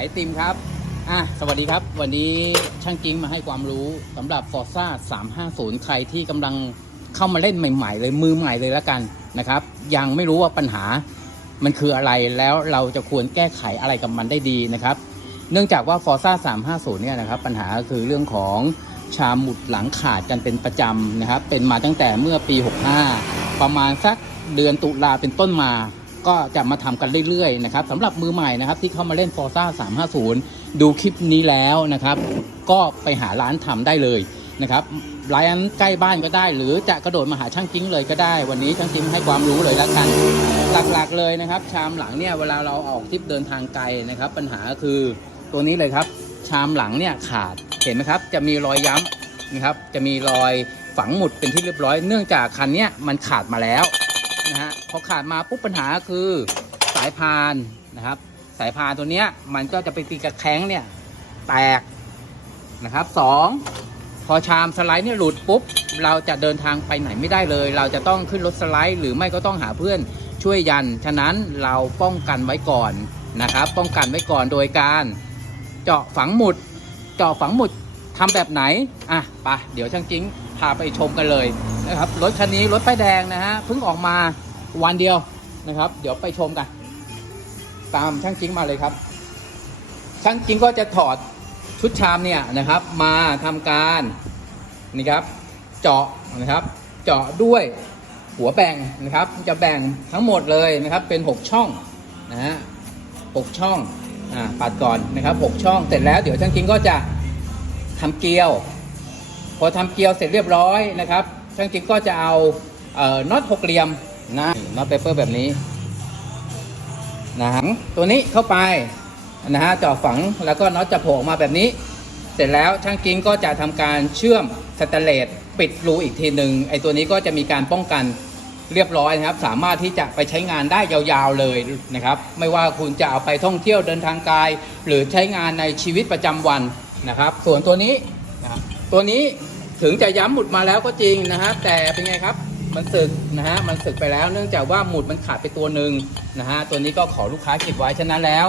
ายติมครับ อะ สวัสดีครับ วันนี้ช่างกิ้งมาให้ความรู้สำหรับ Forza 350 ใครที่กำลังเข้ามาเล่นใหม่ๆ เลยมือใหม่เลยแล้วกันนะครับ ยังไม่รู้ว่าปัญหามันคืออะไรแล้วเราจะควรแก้ไขอะไรกับมันได้ดีนะครับ เนื่องจากว่า Forza 350 เนี่ยนะครับ ปัญหาคือเรื่องของชามหมุดหลังขาดกันเป็นประจำนะครับ เป็นมาตั้งแต่เมื่อปี 65 ประมาณสักเดือนตุลาเป็นต้นมา ก็จะมาทำกันเรื่อยๆนะครับสำหรับมือใหม่นะครับที่เข้ามาเล่น Forza 350 ดูคลิปนี้แล้วนะครับ ก็ไปหาร้านทำได้เลยนะครับร้านใกล้บ้านก็ได้ หรือจะกระโดดมาหาช่างกิ้งเลยก็ได้ วันนี้ช่างกิ้งให้ความรู้เลยล้วกัน หลักๆเลยนะครับ ชามหลังเนี่ยเวลาเราออกทริปเดินทางไกลนะครับ ปัญหาก็คือตัวนี้เลยครับ ชามหลังเนี่ยขาดเห็นไหมครับ จะมีรอยย้ำนะครับ จะมีรอยฝังหมุดเป็นที่เรียบร้อย เนื่องจากคันเนี้ยมันขาดมาแล้ว นะฮะพอขาดมาปุ๊บปัญหาคือสายพานนะครับ สายพานตัวเนี้ย มันก็จะไปตีกับแข้งเนี่ย แตกนะครับสองพอชามสไลด์เนี่ยหลุดปุ๊บ เราจะเดินทางไปไหนไม่ได้เลย เราจะต้องขึ้นรถสไลด์ หรือไม่ก็ต้องหาเพื่อนช่วยยัน ฉะนั้นเราป้องกันไว้ก่อนนะครับ ป้องกันไว้ก่อนโดยการเจาะฝังหมุด เจาะฝังหมุดทำแบบไหน อะไปเดี๋ยวช่างจิ้งพาไปชมกันเลย นะครับรถคันนี้รถป้ายแดงนะฮะเพิ่งออกมาวันเดียวนะครับ เดี๋ยวไปชมกัน ตามช่างจิ้งมาเลยครับ ช่างจิ้งก็จะถอดชุดชามเนี่ยนะครับ มาทำการนี่ครับ เจาะนะครับ เจาะด้วยหัวแบ่งนะครับ จะแบ่งทั้งหมดเลยนะครับ เป็น 6 ช่องนะฮะหกช่องอ่าปัดก่อนนะครับ6ช่องเสร็จแล้วเดี๋ยวช่างจิ้งก็จะทำเกลียว พอทำเกลียวเสร็จเรียบร้อยนะครับ ช่างจิ้งก็จะเอาเอ่อน็อตหกเหลี่ยมนะน็อตเปเปอร์แบบนี้นะฮะตัวนี้เข้าไปนะฮะเจาะฝังแล้วก็น็อตจะโผล่ออกมาแบบนี้ เสร็จแล้วช่างกิ้งก็จะทำการเชื่อมสแตนเลสปิดรูอีกทีหนึ่งไอ้ตัวนี้ก็จะมีการป้องกันเรียบร้อยนะครับ สามารถที่จะไปใช้งานได้ยาวๆเลยนะครับ ไม่ว่าคุณจะเอาไปท่องเที่ยวเดินทางไกลหรือใช้งานในชีวิตประจำวันนะครับ ส่วนตัวนี้ตัวนี้ ถึงจะย้ำหมุดมาแล้วก็จริงนะครับ แต่เป็นไงครับมันสึกนะฮะมันสึกไปแล้วเนื่องจากว่าหมุดมันขาดไปตัวหนึ่งนะฮะตัวนี้ก็ขอลูกค้าเก็บไว้ฉะนั้นแล้ว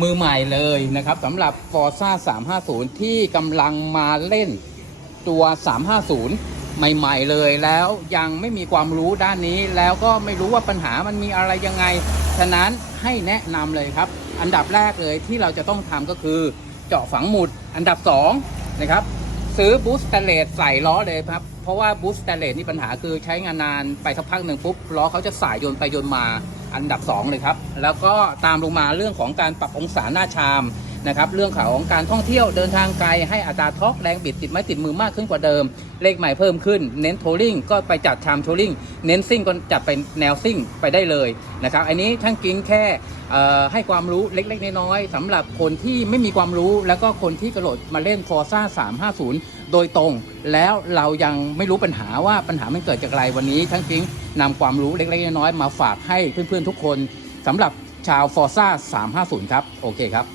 มือใหม่เลยนะครับสำหรับ Forza 350 ที่กำลังมาเล่นตัว 350 ใหม่ๆเลยแล้วยังไม่มีความรู้ด้านนี้ แล้วก็ไม่รู้ว่าปัญหามันมีอะไรยังไง ฉะนั้นให้แนะนำเลยครับ อันดับแรกเลยที่เราจะต้องทำก็คือ เจาะฝังหมุดอันดับ2นะครับ ซื้อบูสต์สแตเลสใส่ล้อเลยครับ เพราะว่าบูสต์สแตเลสนี่ปัญหาคือใช้งานนานไปสักพักหนึ่งปุ๊บล้อเขาจะสายโยนไปโยนมาอันดับ 2 เลยครับ แล้วก็ตามลงมาเรื่องของการปรับองศาหน้าชาม นะครับเรื่องของการท่องเที่ยวเดินทางไกลให้อัตราท็อกแรงบิดติดไม้ติดมือมากขึ้นกว่าเดิม เลขใหม่เพิ่มขึ้น เน้นโทลลิงก็ไปจัดชามโทลลิงเน้นซิ่งก็จัดเป็นแนวซิ่งไปได้เลยนะครับอันนี้ช่างกิ้งแค่ให้ความรู้เล็กๆ น้อยๆสำหรับคนที่ไม่มีความรู้แล้วก็คนที่กระโดดมาเล่น Forza 350 โดยตรง แล้วเรายังไม่รู้ปัญหาว่าปัญหามันเกิดจากอะไรวันนี้ช่างกิ้งนำความรู้เล็กๆ น้อยๆมาฝากให้เพื่อนๆทุกคนสำหรับชาว Forza 350 ครับ โอเคครับ